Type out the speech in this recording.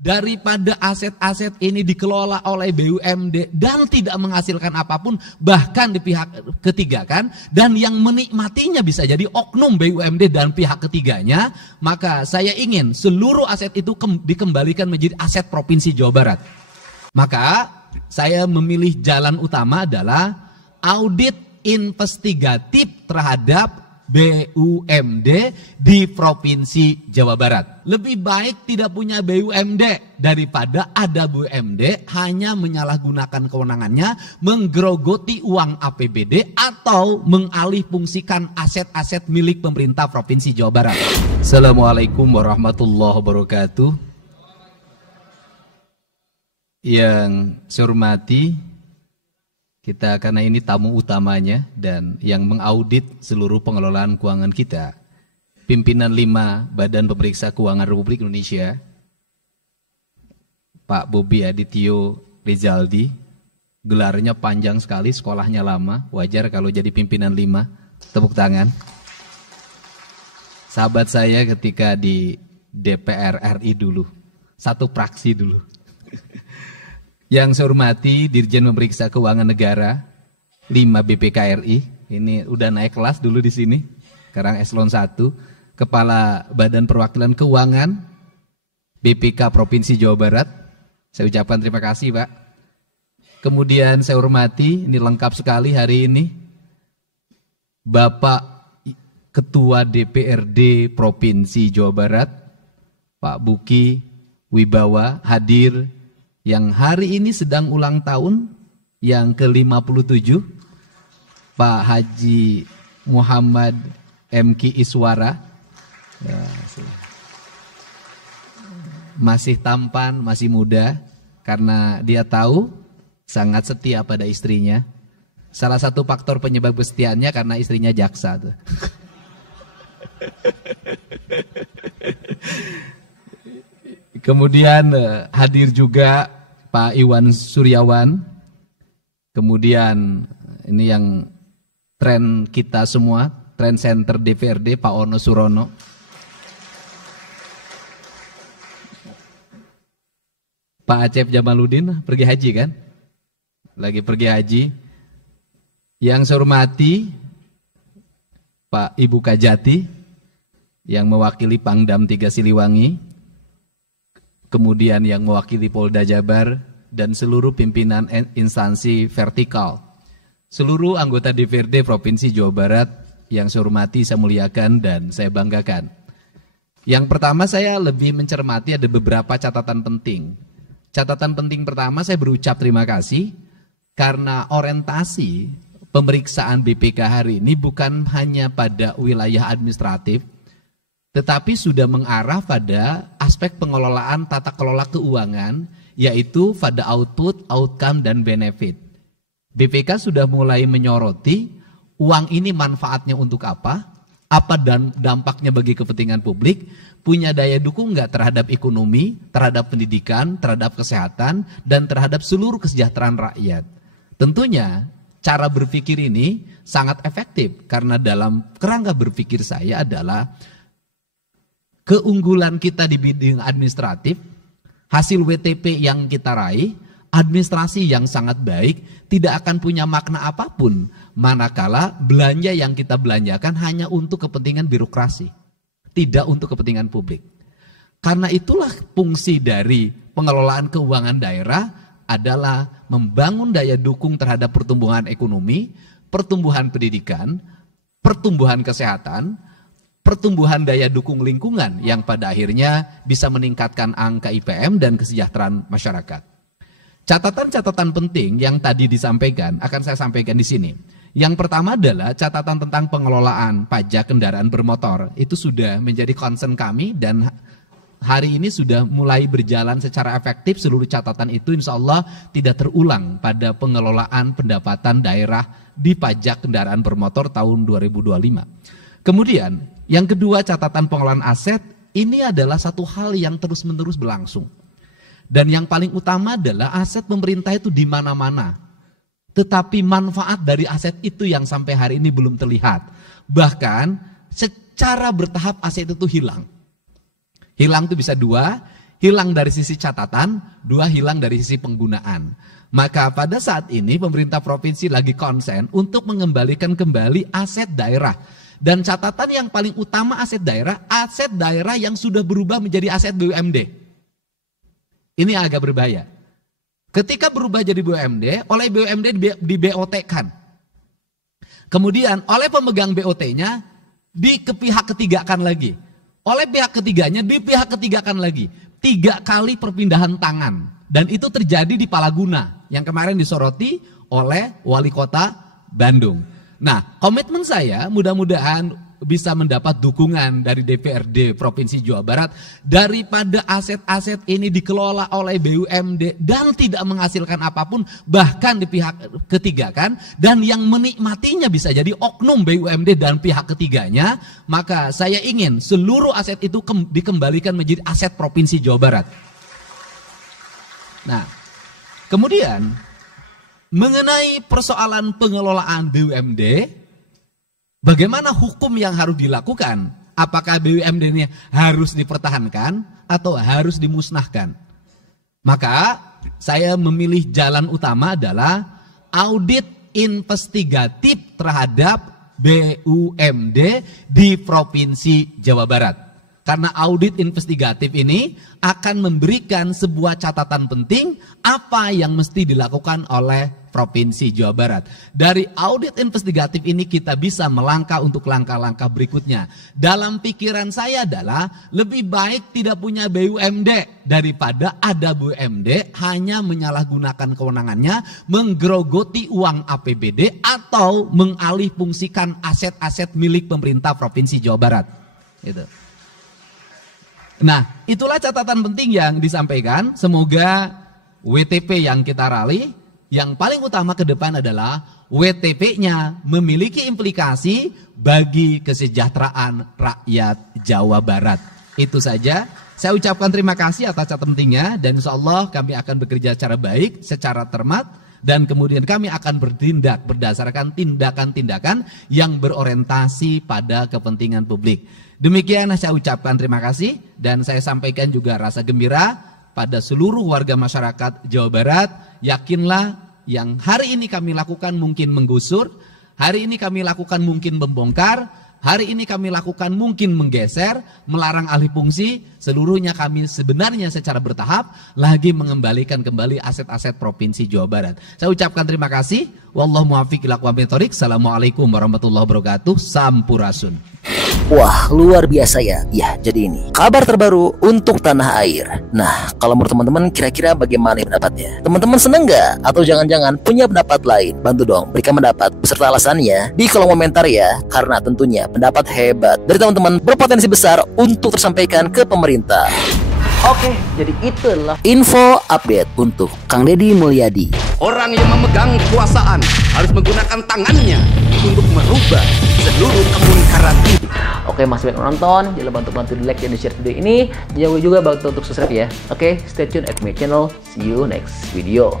Daripada aset-aset ini dikelola oleh BUMD dan tidak menghasilkan apapun, bahkan di pihak ketiga kan, dan yang menikmatinya bisa jadi oknum BUMD dan pihak ketiganya, maka saya ingin seluruh aset itu dikembalikan menjadi aset Provinsi Jawa Barat. Maka saya memilih jalan utama adalah audit investigatif terhadap BUMD di Provinsi Jawa Barat. Lebih baik tidak punya BUMD daripada ada BUMD hanya menyalahgunakan kewenangannya, menggerogoti uang APBD atau mengalihfungsikan aset-aset milik pemerintah Provinsi Jawa Barat. Assalamualaikum warahmatullahi wabarakatuh. Yang saya hormati, kita karena ini tamu utamanya dan yang mengaudit seluruh pengelolaan keuangan kita, pimpinan 5 Badan Pemeriksa Keuangan Republik Indonesia, Pak Bobi Adityo Rizaldi, gelarnya panjang sekali, sekolahnya lama, wajar kalau jadi pimpinan 5, tepuk tangan. Sahabat saya ketika di DPR RI dulu, satu praksi dulu. Yang saya hormati Dirjen Memeriksa Keuangan Negara 5 BPKRI, ini udah naik kelas dulu di sini, sekarang eselon 1, Kepala Badan Perwakilan Keuangan BPK Provinsi Jawa Barat, saya ucapkan terima kasih Pak. Kemudian saya hormati, ini lengkap sekali hari ini, Bapak Ketua DPRD Provinsi Jawa Barat, Pak Buki Wibawa hadir, yang hari ini sedang ulang tahun yang ke-57, Pak Haji Muhammad MK Iswara, ya, masih tampan, masih muda, karena dia tahu sangat setia pada istrinya. Salah satu faktor penyebab kesetiaannya karena istrinya jaksa tuh. Kemudian hadir juga Pak Iwan Suryawan. Kemudian ini yang tren kita semua, tren center DPRD Pak Ono Surono. Pak Acep Jamaluddin pergi haji kan? Lagi pergi haji. Yang saya hormati Pak Ibu Kajati yang mewakili Pangdam 3 Siliwangi. Kemudian yang mewakili Polda Jabar dan seluruh pimpinan instansi vertikal. Seluruh anggota DPRD Provinsi Jawa Barat yang saya hormati, saya muliakan dan saya banggakan. Yang pertama saya lebih mencermati ada beberapa catatan penting. Catatan penting pertama saya berucap terima kasih karena orientasi pemeriksaan BPK hari ini bukan hanya pada wilayah administratif, tetapi sudah mengarah pada aspek pengelolaan tata kelola keuangan, yaitu pada output, outcome, dan benefit. BPK sudah mulai menyoroti uang ini manfaatnya untuk apa dan dampaknya bagi kepentingan publik, punya daya dukung nggak terhadap ekonomi, terhadap pendidikan, terhadap kesehatan, dan terhadap seluruh kesejahteraan rakyat. Tentunya cara berpikir ini sangat efektif, karena dalam kerangka berpikir saya adalah keunggulan kita di bidang administratif, hasil WTP yang kita raih, administrasi yang sangat baik, tidak akan punya makna apapun manakala belanja yang kita belanjakan hanya untuk kepentingan birokrasi, tidak untuk kepentingan publik. Karena itulah fungsi dari pengelolaan keuangan daerah adalah membangun daya dukung terhadap pertumbuhan ekonomi, pertumbuhan pendidikan, pertumbuhan kesehatan, pertumbuhan daya dukung lingkungan yang pada akhirnya bisa meningkatkan angka IPM dan kesejahteraan masyarakat. Catatan-catatan penting yang tadi disampaikan akan saya sampaikan di sini. Yang pertama adalah catatan tentang pengelolaan pajak kendaraan bermotor. Itu sudah menjadi concern kami dan hari ini sudah mulai berjalan secara efektif. Seluruh catatan itu insya Allah tidak terulang pada pengelolaan pendapatan daerah di pajak kendaraan bermotor tahun 2025. Kemudian yang kedua, catatan pengelolaan aset ini adalah satu hal yang terus-menerus berlangsung. Dan yang paling utama adalah aset pemerintah itu di mana-mana. Tetapi manfaat dari aset itu yang sampai hari ini belum terlihat. Bahkan secara bertahap aset itu hilang. Hilang itu bisa dua. hilang dari sisi catatan, 2 hilang dari sisi penggunaan. Maka pada saat ini pemerintah provinsi lagi konsen untuk mengembalikan kembali aset daerah. Dan catatan yang paling utama aset daerah yang sudah berubah menjadi aset BUMD. Ini agak berbahaya. Ketika berubah jadi BUMD, oleh BUMD di BOT-kan. Kemudian oleh pemegang BOT-nya di ke pihak ketigakan lagi. Oleh pihak ketiganya di pihak ketigakan lagi. 3 kali perpindahan tangan. Dan itu terjadi di Palaguna yang kemarin disoroti oleh Wali Kota Bandung. Nah, komitmen saya mudah-mudahan bisa mendapat dukungan dari DPRD Provinsi Jawa Barat daripada aset-aset ini dikelola oleh BUMD dan tidak menghasilkan apapun bahkan di pihak ketiga kan, dan yang menikmatinya bisa jadi oknum BUMD dan pihak ketiganya, maka saya ingin seluruh aset itu dikembalikan menjadi aset Provinsi Jawa Barat. Nah, kemudian mengenai persoalan pengelolaan BUMD, bagaimana hukum yang harus dilakukan? Apakah BUMD ini harus dipertahankan atau harus dimusnahkan? Maka saya memilih jalan utama adalah audit investigatif terhadap BUMD di Provinsi Jawa Barat. Karena audit investigatif ini akan memberikan sebuah catatan penting apa yang mesti dilakukan oleh Provinsi Jawa Barat. Dari audit investigatif ini kita bisa melangkah untuk langkah-langkah berikutnya. Dalam pikiran saya adalah lebih baik tidak punya BUMD daripada ada BUMD hanya menyalahgunakan kewenangannya, menggerogoti uang APBD atau mengalih fungsikan aset-aset milik pemerintah Provinsi Jawa Barat. Gitu. Nah, itulah catatan penting yang disampaikan. Semoga WTP yang kita raih, yang paling utama ke depan adalah WTP-nya memiliki implikasi bagi kesejahteraan rakyat Jawa Barat. Itu saja. Saya ucapkan terima kasih atas catatan pentingnya dan insya Allah kami akan bekerja secara baik, secara cermat, dan kemudian kami akan bertindak berdasarkan tindakan-tindakan yang berorientasi pada kepentingan publik. Demikian saya ucapkan terima kasih dan saya sampaikan juga rasa gembira pada seluruh warga masyarakat Jawa Barat. Yakinlah yang hari ini kami lakukan mungkin menggusur, hari ini kami lakukan mungkin membongkar, hari ini kami lakukan mungkin menggeser, melarang alih fungsi, seluruhnya kami sebenarnya secara bertahap lagi mengembalikan kembali aset-aset Provinsi Jawa Barat. Saya ucapkan terima kasih. Wallahu muwaffiq ila aqwamit thoriq. Assalamualaikum warahmatullahi wabarakatuh. Sampurasun. Wah, luar biasa ya. Ya, jadi ini kabar terbaru untuk tanah air. Nah, kalau menurut teman-teman kira-kira bagaimana pendapatnya? Teman-teman seneng nggak? Atau jangan-jangan punya pendapat lain? Bantu dong, berikan pendapat beserta alasannya di kolom komentar ya. Karena tentunya pendapat hebat dari teman-teman berpotensi besar untuk tersampaikan ke pemerintah. Oke, jadi itulah info update untuk Kang Deddy Mulyadi. Orang yang memegang kekuasaan harus menggunakan tangannya untuk merubah seluruh kemungkaran ini. Oke, masih banyak nonton, jangan lupa untuk bantu di like dan di share video ini. Jangan lupa juga bantu untuk subscribe ya. Oke, stay tune at my channel. See you next video.